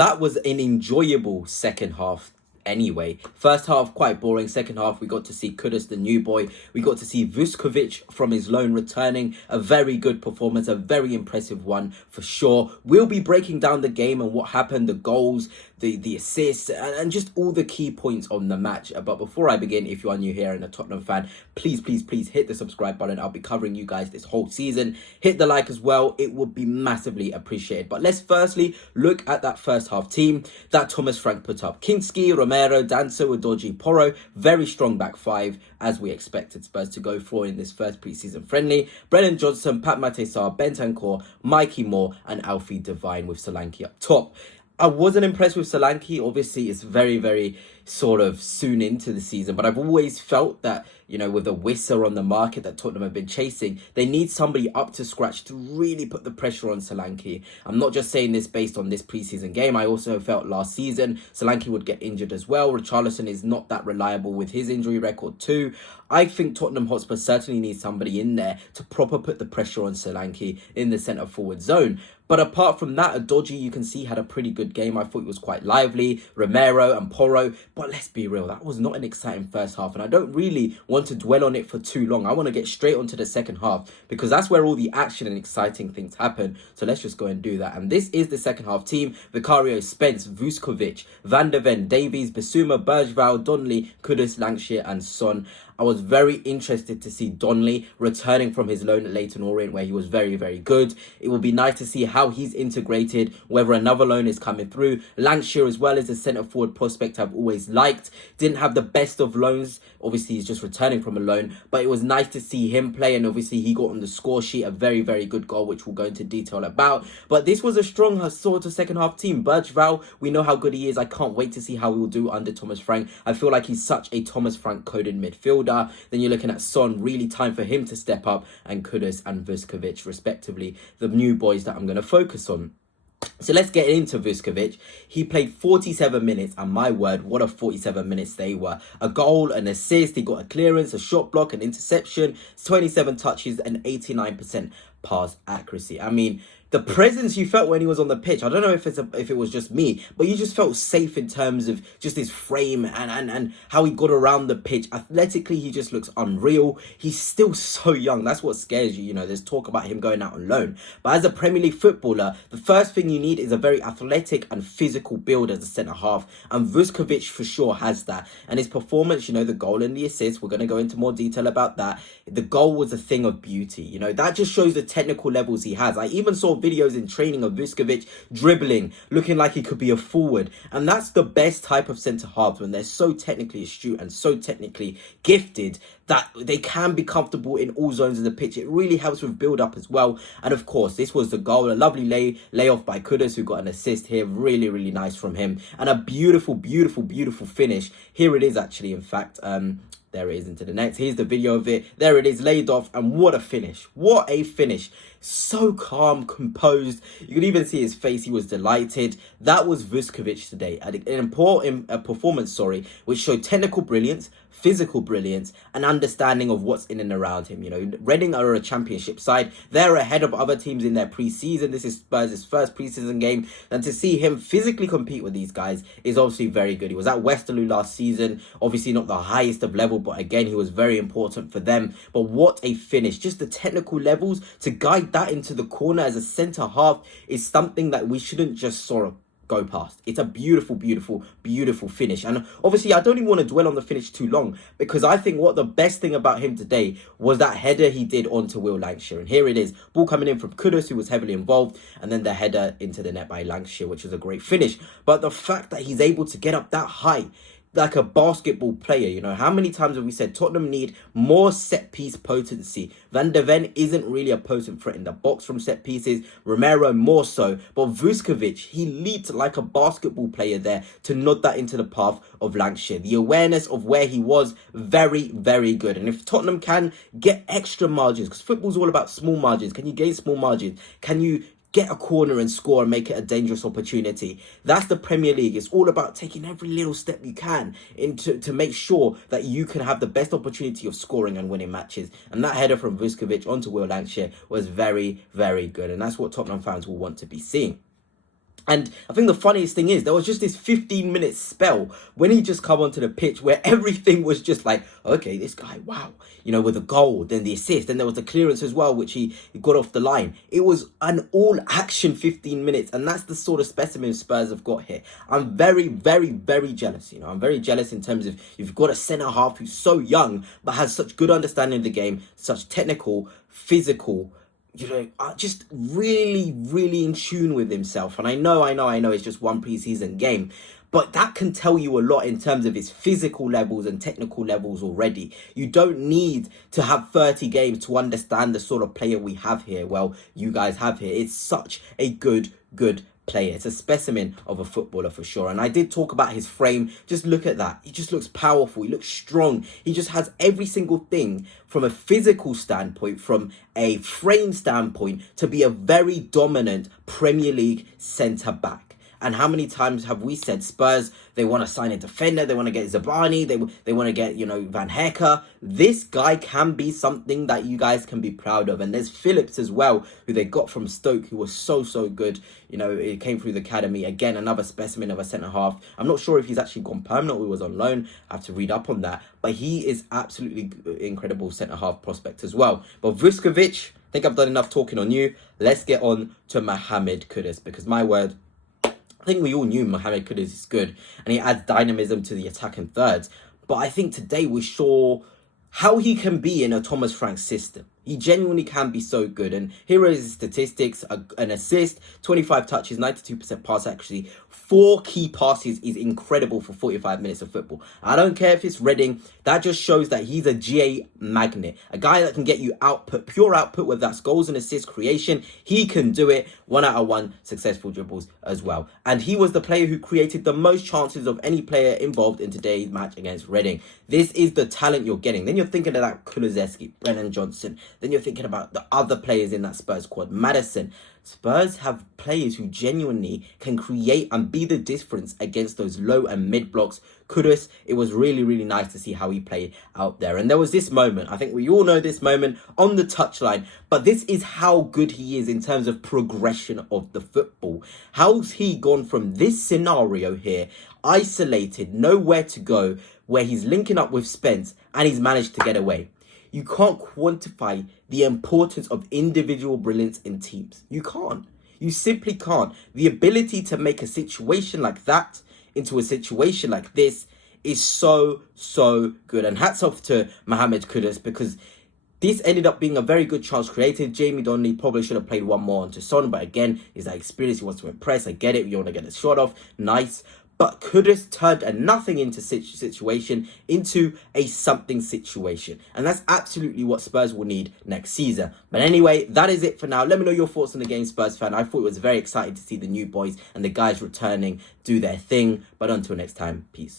That was an enjoyable second half anyway. First half, quite boring. Second half, we got to see Kudus, the new boy. We got to see Vuskovic from his loan returning. A very good performance, a very impressive one for sure. We'll be breaking down the game and what happened, the goals, the assists, and just all the key points on the match. But before I begin, if you are new here and a Tottenham fan, please hit the subscribe button. I'll be covering you guys this whole season. Hit the like as well. It would be massively appreciated. But let's firstly look at that first half team that Thomas Frank put up. Kinski, Romero, Danso, Udogie, Porro. Very strong back five, as we expected Spurs to go for in this first pre-season friendly. Brennan Johnson, Pat Matesar, Bentancur, Mikey Moore, and Alfie Devine with Solanke up top. I wasn't impressed with Solanke. Obviously, it's very sort of soon into the season, but I've always felt that, you know, with a Wissa on the market that Tottenham have been chasing, they need somebody up to scratch to really put the pressure on Solanke. I'm not just saying this based on this preseason game. I also felt last season Solanke would get injured as well. Richarlison is not that reliable with his injury record too. I think Tottenham Hotspur certainly needs somebody in there to proper put the pressure on Solanke in the centre forward zone. But apart from that, Udogie, you can see, had a pretty good game. I thought it was quite lively. Romero and Porro. But let's be real, that was not an exciting first half. And I don't really want to dwell on it for too long. I want to get straight onto the second half because that's where all the action and exciting things happen. So let's just go and do that. And this is the second half team. Vicario, Spence, Vuskovic, Van der Ven, Davies, Bissouma, Bergvall, Donnelly, Kudus, Lancashire and Son. I was very interested to see Donnelly returning from his loan at Leyton Orient, where he was very good. It will be nice to see how he's integrated, whether another loan is coming through. Lancashire as well as a centre-forward prospect I've always liked. Didn't have the best of loans. Obviously, he's just returning from a loan. But it was nice to see him play, and obviously he got on the score sheet a very good goal, which we'll go into detail about. But this was a strong sort of second half team. Bergvall, we know how good he is. I can't wait to see how he will do under Thomas Frank. I feel like he's such a Thomas Frank-coded midfielder. Then you're looking at Son, really time for him to step up, and Kudus and Vuskovic, respectively, the new boys that I'm going to focus on. So let's get into Vuskovic. He played 47 minutes, and my word, what a 47 minutes they were. A goal, an assist, he got a clearance, a shot block, an interception, 27 touches, and 89% pass accuracy. I mean, the presence you felt when he was on the pitch, I don't know if it was just me, but you just felt safe in terms of just his frame and how he got around the pitch. Athletically, he just looks unreal. He's still so young. That's what scares you. You know, there's talk about him going out on loan. But as a Premier League footballer, the first thing you need is a very athletic and physical build as a centre-half. And Vuskovic for sure has that. And his performance, you know, the goal and the assist, we're going to go into more detail about that. The goal was a thing of beauty. You know, that just shows the technical levels he has. I even saw videos in training of Vuskovic dribbling, looking like he could be a forward. And that's the best type of centre-half, when they're so technically astute and so technically gifted that they can be comfortable in all zones of the pitch. It really helps with build-up as well. And of course, this was the goal. A lovely layoff by Kudus, who got an assist here. Really nice from him. And a beautiful finish. Here it is, actually, in fact. There it is into the net. Here's the video of it. There it is, laid off, and what a finish. What a finish. So calm, composed. You could even see his face. He was delighted. That was Vuskovic today. An important performance, which showed technical brilliance, physical brilliance, and understanding of what's in and around him. You know, Reading are a championship side. They're ahead of other teams in their pre-season. This is Spurs' first pre-season game. And to see him physically compete with these guys is obviously very good. He was at Westerlo last season. Obviously not the highest of level, but again, he was very important for them. But what a finish. Just the technical levels to guide that into the corner as a centre-half is something that we shouldn't just sort of go past. It's a beautiful finish. And obviously, I don't even want to dwell on the finish too long, because I think what the best thing about him today was that header he did onto Will Lancashire. And here it is, ball coming in from Kudus, who was heavily involved, and then the header into the net by Lancashire, which was a great finish. But the fact that he's able to get up that high, like a basketball player, you know, how many times have we said Tottenham need more set piece potency? Van der Ven isn't really a potent threat in the box from set pieces. Romero more so. But Vuskovic, he leaped like a basketball player there to nod that into the path of Lancashire. The awareness of where he was, very good. And if Tottenham can get extra margins, because football's all about small margins. Can you gain small margins? Can you get a corner and score and make it a dangerous opportunity? That's the Premier League. It's all about taking every little step you can to make sure that you can have the best opportunity of scoring and winning matches. And that header from Vuskovic onto Will Lancashire was very good. And that's what Tottenham fans will want to be seeing. And I think the funniest thing is there was just this 15-minute spell when he just come onto the pitch where everything was just like, okay, this guy, wow. You know, with the goal, then the assist, then there was the clearance as well, which he got off the line. It was an all-action 15 minutes, and that's the sort of specimen Spurs have got here. I'm very, very, very jealous. You know, I'm very jealous in terms of you've got a centre-half who's so young but has such good understanding of the game, such technical, physical, you know, just really, really in tune with himself. And I know it's just one preseason game, but that can tell you a lot in terms of his physical levels and technical levels already. You don't need to have 30 games to understand the sort of player we have here. Well, you guys have here. It's such a good player. It's a specimen of a footballer for sure. And I did talk about his frame. Just look at that. He just looks powerful. He looks strong. He just has every single thing from a physical standpoint, from a frame standpoint, to be a very dominant Premier League centre-back. And how many times have we said Spurs, they want to sign a defender, they want to get Zabani, they want to get, you know, Van Hecker. This guy can be something that you guys can be proud of. And there's Phillips as well, who they got from Stoke, who was so good. You know, it came through the academy. Again, another specimen of a centre-half. I'm not sure if he's actually gone permanent or he was on loan. I have to read up on that. But he is absolutely incredible centre-half prospect as well. But Vuskovic, I think I've done enough talking on you. Let's get on to Mohammed Kudus, because my word, I think we all knew Mohammed Kudus is good and he adds dynamism to the attack and thirds. But I think today we saw how he can be in a Thomas Frank system. He genuinely can be so good. And here are his statistics. An assist, 25 touches, 92% pass accuracy, 4 key passes is incredible for 45 minutes of football. I don't care if it's Reading. That just shows that he's a GA magnet. A guy that can get you output, pure output, whether that's goals and assists, creation. He can do it. 1 out of 1 successful dribbles as well. And he was the player who created the most chances of any player involved in today's match against Reading. This is the talent you're getting. Then you're thinking of that Kulusevski, Brennan Johnson. Then you're thinking about the other players in that Spurs squad. Maddison. Spurs have players who genuinely can create and be the difference against those low and mid blocks. Kudus, it was really nice to see how he played out there. And there was this moment, I think we all know this moment, on the touchline. But this is how good he is in terms of progression of the football. How's he gone from this scenario here, isolated, nowhere to go, where he's linking up with Spence and he's managed to get away? You can't quantify the importance of individual brilliance in teams. You can't. You simply can't. The ability to make a situation like that into a situation like this is so good. And hats off to Mohammed Kudus, because this ended up being a very good chance created. Jamie Donnelly probably should have played one more onto Son. But again, he's that experience. He wants to impress. I get it. You want to get the shot off. Nice. But Kudus turned a nothing into situation into a something situation. And that's absolutely what Spurs will need next season. But anyway, that is it for now. Let me know your thoughts on the game, Spurs fan. I thought it was very exciting to see the new boys and the guys returning, do their thing. But until next time, peace.